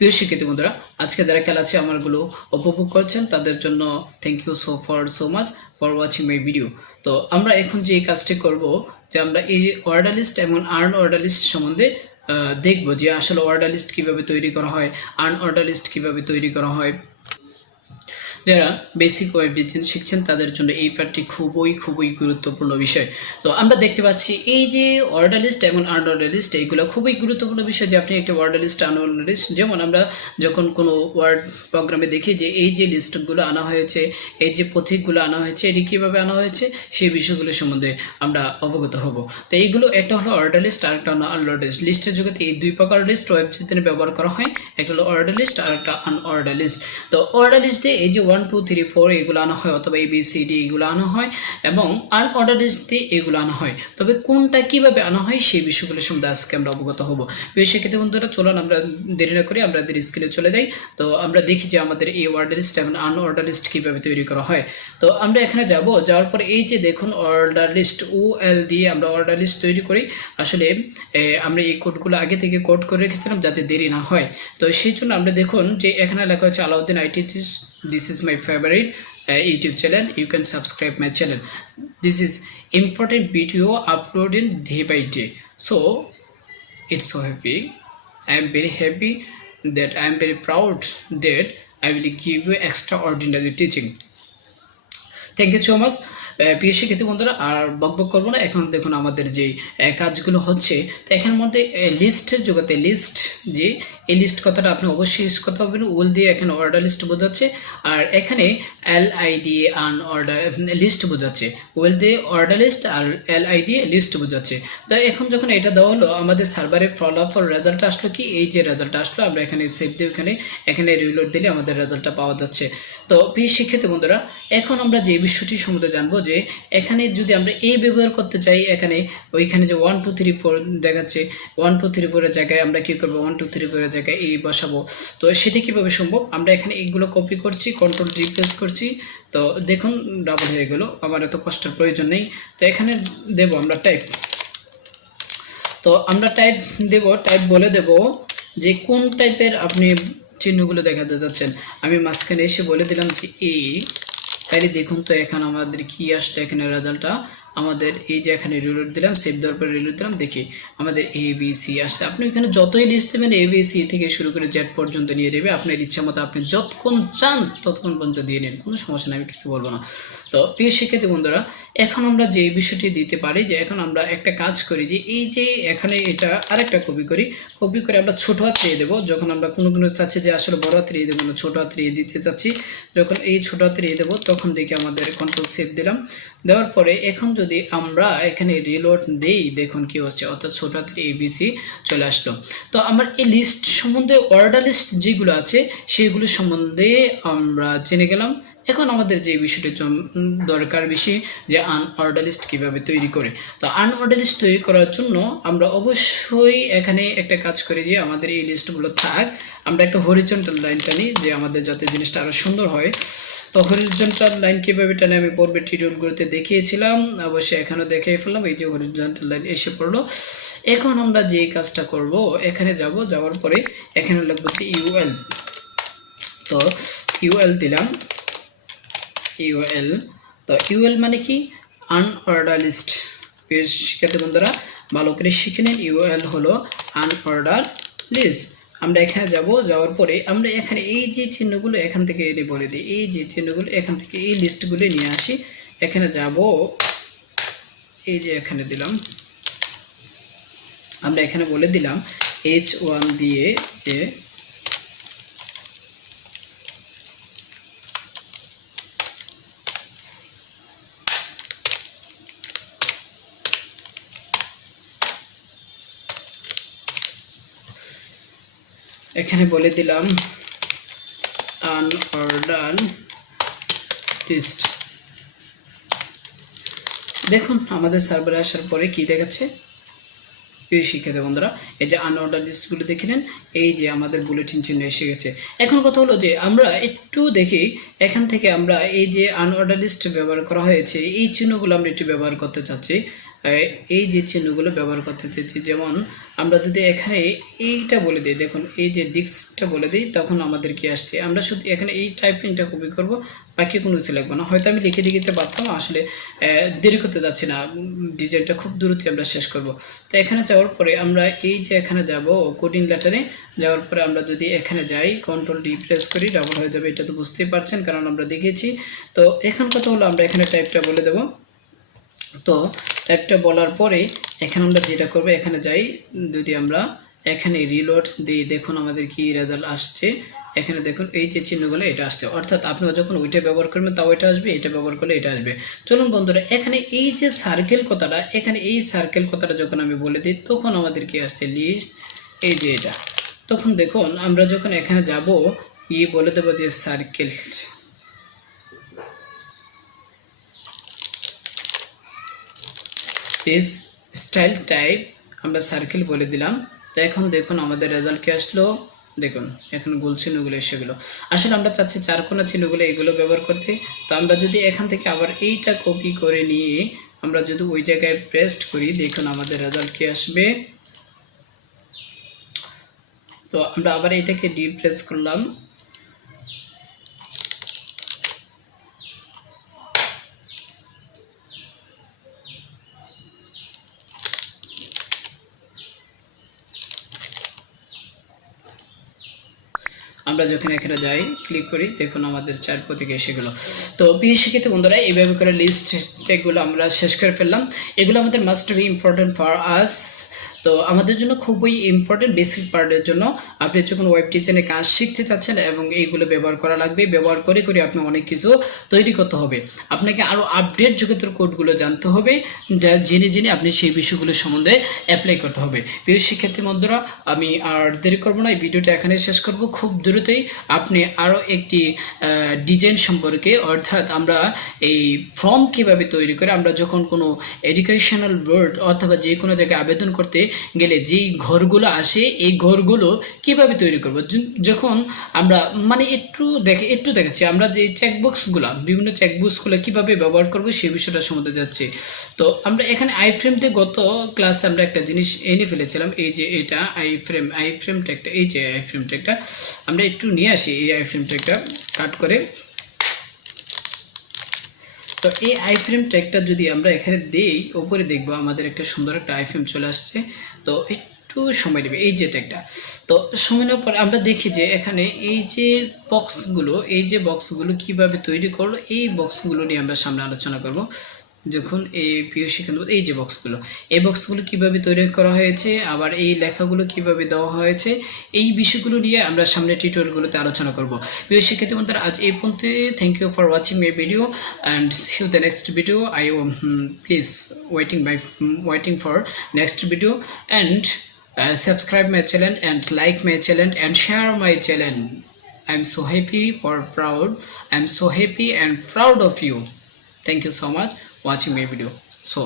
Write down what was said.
প্রিয় শিক্ষার্থী বন্ধুরা, আজকে যারা ক্লাসে আমারগুলো উপভোগ করছেন তাদের জন্য thank you so much for watching my video. তো আমরা এখন যে কাজটি করব, যে আমরা এই অর্ডার লিস্ট এবং আর্ন অর্ডার লিস্ট সম্বন্ধে দেখব যে আসলে অর্ডার লিস্ট কীভাবে তৈরি করা হয়, আর্ন অর্ডার লিস্ট কীভাবে তৈরি করা হয়। যারা বেসিক ওয়েব ডিজাইন শিখছেন তাদের জন্য এই পার্টটি খুবই গুরুত্বপূর্ণ বিষয়। তো আমরা দেখতে পাচ্ছি এই যে অর্ডার লিস্ট এবং আর্ন অর্ডার লিস্ট, এইগুলো খুবই গুরুত্বপূর্ণ বিষয় যে আপনি একটা অর্ডার লিস্ট আর্ন অর্ডার লিস্ট, যেমন আমরা যখন কোনো ওয়ার্ড প্রোগ্রামে দেখি যে এই যে লিস্টগুলো আনা হয়েছে, এই যে প্রতীকগুলো আনা হয়েছে, এটি কীভাবে আনা হয়েছে সেই বিষয়গুলো সম্বন্ধে আমরা অবগত হব। তো এইগুলো একটা হলো অর্ডার লিস্ট আর একটা হলো আর্ন অর্ডার লিস্ট। লিস্টের জগতে এই দুই প্রকার লিস্ট ওয়েব ডিজাইনে ব্যবহার করা হয়, একটা হলো অর্ডার লিস্ট আর একটা আর্ন অর্ডার লিস্ট। তো অর্ডার লিস্ট দিয়ে এই যে 1 2 3 4 এগুলো আনা হয়, অথবা ABCD এগুলো আনা হয়, এবং আর্ন অর্ডার লিস্ট দিয়ে এগুলো আনা হয়। তবে কোনটা কিভাবে আনা হয় সেই বিষয়গুলো সম্বন্ধে আজকে আমরা অবগত হব। প্রিয় শিক্ষার্থী বন্ধুরা, চলুন আমরা দেরি না করি আমাদের স্ক্রিনে চলে যাই। তো আমরা দেখি যে আমাদের এই অর্ডার লিস্ট এবং আর্ন অর্ডার লিস্ট কীভাবে তৈরি করা হয়। তো আমরা এখানে যাওয়ার পরে এই যে দেখুন অর্ডার লিস্ট OL দিয়ে আমরা অর্ডার লিস্ট তৈরি করি। আসলে আমরা এই কোডগুলো আগে থেকে কোড করে রেখেছিলাম যাতে দেরি না হয়। তো সেই জন্য আমরা দেখুন যে এখানে লেখা হচ্ছে Alauddin IT, this is my favorite YouTube channel, you can subscribe my channel, this is important video uploaded day by day, so it's so happy, I am very happy, that I am very proud that I will give you extraordinary teaching. Thank you so much. প্রিয় শিক্ষার্থী বন্ধুরা, আর বকবক করবো না, এখন দেখুন আমাদের যে কাজগুলো হচ্ছে। তো এখানের মধ্যে লিস্টের জগতে লিস্ট, যে এই লিস্ট কথাটা আপনি অবশ্যই ইউজ করতে হবে। ওল দিয়ে এখানে অর্ডার লিস্ট বোঝাচ্ছে, আর এখানে LI দিয়ে আর্ন অর্ডার লিস্ট বোঝাচ্ছে। ওয়েল দিয়ে অর্ডার লিস্ট আর LI দিয়ে লিস্ট বোঝাচ্ছে। তো এখন যখন এটা দেওয়া হলো, আমাদের সার্ভারে ফলাফল রেজাল্ট আসলো কি, এই যে রেজাল্টটা আসলো, আমরা এখানে সেভ দিয়ে এখানে রিলোড দিলে আমাদের রেজাল্টটা পাওয়া যাচ্ছে। তো প্রিয় শিক্ষার্থী বন্ধুরা, এখন আমরা যে বিষয়টি সম্বন্ধে জানবো, যে এখানে যদি আমরা এই ব্যবহার করতে চাই, এখানে ওইখানে যে 1 2 3 4 দেখাচ্ছে, 1 2 3 4 এর জায়গায় আমরা কি করবো, 1 2 3 4 এর জায়গায় এই বসাবো। তো সেটা কিভাবে সম্ভব, আমরা এখানে এইগুলো কপি করছি, কন্ট্রোল রিপ্লেস করছি। তো দেখুন ডাবল হয়ে গেল, আমার এত কষ্টের প্রয়োজন নেই। তো এখানে দেব আমরা টাইপ, তো আমরা টাইপ দেব, টাইপ বলে দেব যে কোন টাইপের আপনি চিহ্নগুলো দেখাতে যাচ্ছেন। আমি মাঝখানে এসে বলে দিলাম যে এই, তাইলে দেখুন তো এখানে আমাদের কি আসলো, এখানে রেজাল্টটা আমাদের এই যে এখানে রিলোড দিলাম, সেভ দেওয়ার পরে রিলোড দিলাম, দেখি আমাদের ABC আসছে। আপনি এখানে যতই লিস্ট দেবেন ABC থেকে শুরু করে Z পর্যন্ত নিয়ে নেবে, আপনার ইচ্ছা মতো আপনি যতক্ষণ চান ততক্ষণ পর্যন্ত দিয়ে নিন, কোনো সমস্যা নেই, আমি কিছু বলবো না। তো প্রিয় শিক্ষার্থী বন্ধুরা, এখন আমরা যে বিষয়টি দিতে পারি, যে এখন আমরা একটা কাজ করি, যে এই যে এখানে এটা আরেকটা কপি করে আমরা ছোটো হাত দিয়ে দেবো। যখন আমরা কোনো চাচ্ছি যে আসলে বড় হাত দিয়ে দেবো না, ছোটো হাত দিয়ে দিতে চাচ্ছি, যখন এই ছোটো হাত দিয়ে দেবো তখন দেখি আমাদের কন্ট্রোল সেভ দিলাম। দেওয়ার পরে এখন যদি আমরা এখানে রিলোড দেই, দেখুন কি হচ্ছে, অর্থাৎ ছোটো হাতের ABC চলে আসলো। তো আমার এই লিস্ট সম্বন্ধে, অর্ডার লিস্ট যেগুলো আছে সেগুলো সম্বন্ধে আমরা জেনে গেলাম। এখন আমাদের যে বিষয়টি দরকার বেশি, যে আনঅর্ডার লিস্ট কীভাবে তৈরি করে। তো আনঅর্ডার লিস্ট তৈরি করার জন্য আমরা অবশ্যই এখানে একটা কাজ করি, যে আমাদের এই লিস্টগুলো থাক, আমরা একটা হরিজন্টাল লাইন টানি, যে আমাদের যাতে জিনিসটা আরও সুন্দর হয়। তো হরিজন্টাল লাইন কীভাবে টানে আমি পূর্বে টিউটোরিয়ালগুলোতে দেখিয়েছিলাম, অবশ্যই এখানেও দেখিয়ে ফেললাম। এই যে হরিজন্টাল লাইন এসে পড়লো। এখন আমরা যে কাজটা করব, এখানে যাওয়ার পরে এখানে লিখবো যে UL। তো UL দিলাম, UL। তো UL মানে কি, আনঅর্ডার লিস্ট। শিক্ষার্থী বন্ধুরা ভালো করে শিখে নিন, UL হলো আনঅর্ডার লিস্ট। আমরা এখানে যাওয়ার পরে আমরা এখানে এই যে চিহ্নগুলো এখান থেকে এনে বলে দিই, এই যে চিহ্নগুলো এখান থেকে এই লিস্টগুলো নিয়ে আসি। এখানে যাব, এই যে এখানে দিলাম, আমরা এখানে বলে দিলাম H1 দিয়ে যে এখানে বলে দিলাম আনঅর্ডার লিস্ট। দেখুন আমাদের সার্ভারে আসার পরে কি দেখাচ্ছে, প্রিয় শিক্ষার্থী বন্ধুরা, এই যে আনঅর্ডার লিস্টগুলো দেখে নেন, এই যে আমাদের বুলেটিন চিহ্ন এসে গেছে। এখন কথা হলো যে আমরা একটু দেখি, এখান থেকে আমরা এই যে আনঅর্ডার লিস্ট ব্যবহার করা হয়েছে, এই চিহ্নগুলো আমরা একটু ব্যবহার করতে চাচ্ছি। এই যে চিহ্নগুলো ব্যবহার করতে চাইছি। যেমন আমরা যদি এখানে এইটা বলে দিই, দেখুন এই যে ডিস্কটা বলে দিই, তখন আমাদের কি আসছে, আমরা শুধু এখানে এই টাইপিংটা কপি করব, বাকি কোনো কিছু লাগবে না। হয়তো আমি লিখে দিতে পারতাম, আসলে দেরি করতে যাচ্ছি না, ডিজাইনটা খুব দ্রুতই আমরা শেষ করব। তো এখানে যাওয়ার পরে আমরা এই যে এখানে যাব কোডিং লেটারে, যাওয়ার পরে আমরা যদি এখানে যাই কন্ট্রোল ডি প্রেস করি, ডাবল হয়ে যাবে, এটা তো বুঝতেই পারছেন কারণ আমরা দেখেছি। তো এখন কথা হলো আমরা এখানে টাইপটা বলে দেব। তো টাইপটা বলার পরে এখানে আমরা যেটা করব, এখানে যাই, যদি আমরা এখানে রিলোড দিই, দেখুন আমাদের কি রেজাল্ট আসছে। এখানে দেখুন এই যে চিহ্নগুলো এটা আসছে, অর্থাৎ আপনারা যখন ওইটা ব্যবহার করবেন তাও এটা আসবে, এটা ব্যবহার করলে এটা আসবে। চলুন বন্ধুরা, এখানে এই যে সার্কেল কথাটা, এখানে এই সার্কেল কথাটা যখন আমি বলে দিই তখন আমাদের কি আসছে, লিস্ট, এই যে এটা। তখন দেখুন আমরা যখন এখানে যাব, বলে দেবো যে সার্কেল ইজ স্টাইল টাইপ, আমরা সার্কেল বলে দিলাম। তো এখন দেখুন আমাদের রেজাল্ট কি আসলো, দেখুন এখন গোল চিহ্নগুলো এসেগুলো। আসলে আমরা চাচ্ছি চারকোনা চিহ্নগুলো এগুলো ব্যবহার করতে। তো আমরা যদি এখান থেকে আবার এইটা কপি করে নিয়ে আমরা যদি ওই জায়গায় পেস্ট করি, দেখুন আমাদের রেজাল্ট কি আসবে। তো আমরা আবার এটাকে ডিপ্রেস করলাম, আমরা যখন এখানে যাই ক্লিক করি, দেখুন আমাদের চার প্রতীকে এসে গেল। তো প্রিয় শিক্ষিত বন্ধুরা, এইভাবে করে লিস্ট এগুলো আমরা শেষ করে ফেললাম। এগুলো আমাদের must be important for us. তো আমাদের জন্য খুবই ইম্পর্টেন্ট, বেসিক পার্টের জন্য। আপনি যখন ওয়েব ডিজাইনে কাজ শিখতে চাচ্ছেন এবং এইগুলো ব্যবহার করা লাগবে, ব্যবহার করে করে আপনি অনেক কিছু তৈরি করতে হবে। আপনাকে আরও আপডেট জগতের কোডগুলো জানতে হবে, যা জেনে জেনে আপনি সেই বিষয়গুলো সম্বন্ধে অ্যাপ্লাই করতে হবে। প্রিয় শিক্ষার্থী বন্ধুরা, আমি আর দেরি করবো না, এই ভিডিওটা এখানে শেষ করব। খুব দ্রুতই আপনি আরও একটি ডিজাইন সম্পর্কে, অর্থাৎ আমরা এই ফর্ম কীভাবে তৈরি করে, আমরা যখন কোনো এডুকেশনাল বোর্ড অথবা যে কোনো জায়গায় আবেদন করতে গেলে যেই ঘরগুলো আসে, এই ঘরগুলো কিভাবে তৈরি করব, যখন আমরা মানে একটু দেখাচ্ছি আমরা যে চেকবক্সগুলো, বিভিন্ন চেকবক্সগুলো কীভাবে ব্যবহার করব সেই বিষয়টা সম্বন্ধে যাচ্ছি। তো আমরা এখানে আইফ্রেমতে গত ক্লাসে আমরা একটা জিনিস এনে ফেলেছিলাম, এই যে এটা আইফ্রেম ট্যাগটা, এই যে আইফ্রেম ট্যাগটা আমরা একটু নিয়ে আসি, এই আইফ্রেম ট্যাগটা কাট করে। তো এই আইফ্রেম ট্যাগটা যদি আমরা এখানে দেই, ওপরে দেখবো আমাদের একটা সুন্দর একটা আইফ্রেম চলে আসছে। তো একটু সময় নেবে এই যে ট্যাগটা। তো সময় নেওয়ার পরে আমরা দেখি যে এখানে এই যে বক্সগুলো কীভাবে তৈরি করলো, এই বক্সগুলো নিয়ে আমরা সামনে আলোচনা করব। যখন এই প্রিয় শিক্ষার্থী, এই যে বক্সগুলো কীভাবে তৈরি করা হয়েছে, আবার এই লেখাগুলো কীভাবে দেওয়া হয়েছে, এই বিষয়গুলো নিয়ে আমরা সামনে টিউটোরিয়ালগুলোতে আলোচনা করব। প্রিয় শিক্ষার্থী বন্ধুরা, আজ এই পর্যন্ত। Thank you for watching my video and see you the next video. I please waiting for next video and subscribe my channel and like my channel and share my channel. I'm so happy and proud of you. Thank you so much watching my video. So